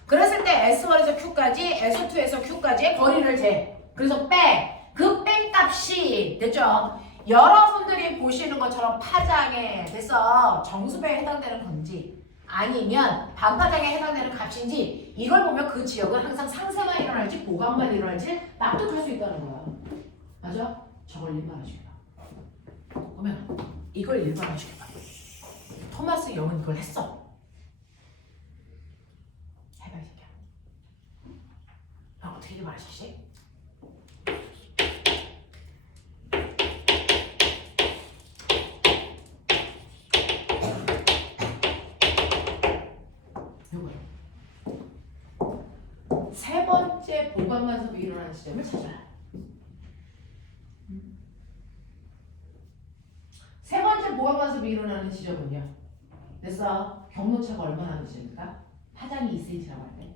그랬을 때 S1에서 Q까지, S2에서 Q까지의 거리를 재. 그래서 빼. 그 뺀 값이 됐죠? 여러분들이 보시는 것처럼 파장에 됐어. 정수배에 해당되는 건지 아니면 반파장에 해당되는 값인지 이걸 보면 그 지역은 항상 상세만 일어날지 보강만 일어날지 납득할 수 있다는 거야. 맞아? 저걸 일반화시켜봐. 그러면 이걸 일반화시켜봐. 토마스 영은 이걸 했어. 해봐 이 새끼야. 어떻게 일반화시키지? 세 번째 보강 간섭이 일어나는 지점을 찾아라. 세 번째 보강 간섭이 일어나는 지점은요. 그래서 경로차가 얼마나 하는 지점입니까? 파장이 2cm라고 할 때.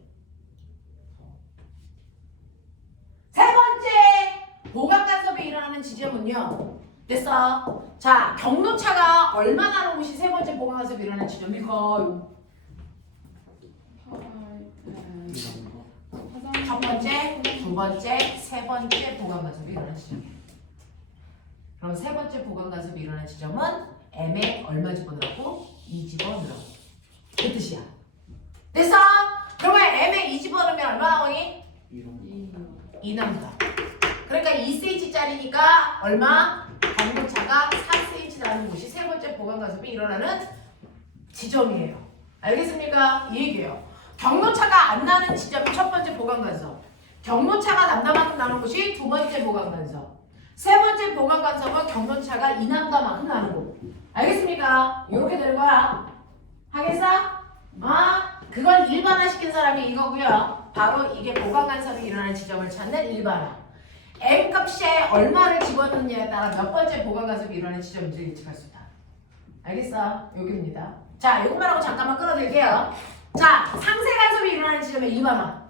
세 번째 보강 간섭이 일어나는 지점은요. 됐어. 자, 경로차가 얼마나 하는 곳이 세 번째 보강 간섭이 일어나는 지점일까요? 첫 번째, 두 번째, 세 번째 보강 간섭이 일어나는 지점이에요. 그럼 세 번째 보강 간섭이 일어나는 지점은 M에 얼마 집어넣으라고? 2 집어넣으라고. 그 뜻이야. 됐어? 그러면 M에 2 집어넣으면 얼마 나오니? 2 나온다. 그러니까 2cm짜리니까 얼마? 경로차가 4cm 나는 곳이 세 번째 보강 간섭이 일어나는 지점이에요. 알겠습니까? 이 얘기예요. 경로차가 안 나는 지점이 첫 번째 보강 간섭. 경로차가 남다만큼 나는 곳이 두 번째 보강 간섭. 세 번째 보강 간섭은 경로차가 이남다만큼 나는 곳. 알겠습니까? 이렇게 되는 거야. 하겠어? 그걸 일반화시킨 사람이 이거고요. 바로 이게 보강 간섭이 일어나는 지점을 찾는 일반화. M 값에 얼마를 집어넣느냐에 따라 몇 번째 보강 간섭이 일어나는 지점인지 예측할 수 있다. 알겠어? 여기입니다. 자, 이것만 하고 잠깐만 끌어들게요. 자, 상세 간섭이 일어나는 지점에 2만원.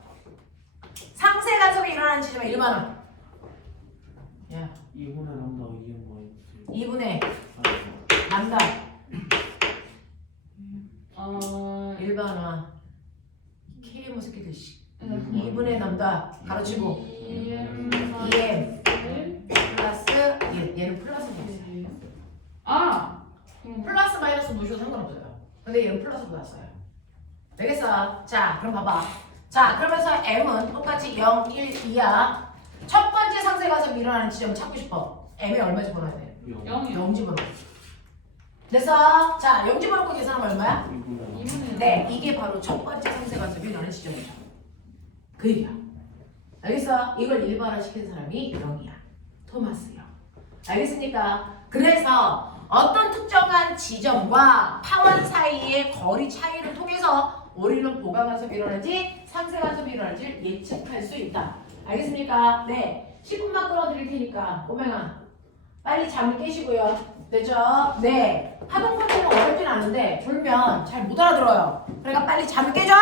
상세 간섭이 일어나는 지점에 1만원. 야. 2분의 람다 2은 뭐 2분의 람다 1반화 K 모습기들 씨 2분의 람다 가로치고 2M 플러스 얘는 플러스 플러스 마이너스 놓으셔도 상관없어요. 근데 얘는 플러스 받았어요. 되겠어? 자, 그럼 봐봐. 자, 그러면서 M은 똑같이 0, 1, 2야. 첫 번째 상세 간섭이 일어나는 지점을 찾고 싶어. M에 얼마 집어넣어야 돼? 0 집어넣어. 됐어? 자, 0 집어넣고 계산하면 얼마야? 2분의 네, 이게 바로 첫 번째 상세 간섭이 일어나는 지점이죠. 그 얘기야. 알겠어? 이걸 일반화 시킨 사람이 0이야. 토마스 0. 알겠습니까? 그래서 어떤 특정한 지점과 파원 사이의 거리 차이를 통해서 우리는 보강간섭이 일어날지 상쇄간섭이 일어날지 예측할 수 있다. 알겠습니까? 네. 10분만 끌어드릴 테니까 꼬맹아 빨리 잠을 깨시고요. 되죠? 네. 파동 파동은 어렵진 않은데 졸면 잘 못 알아들어요. 그러니까 빨리 잠을 깨줘.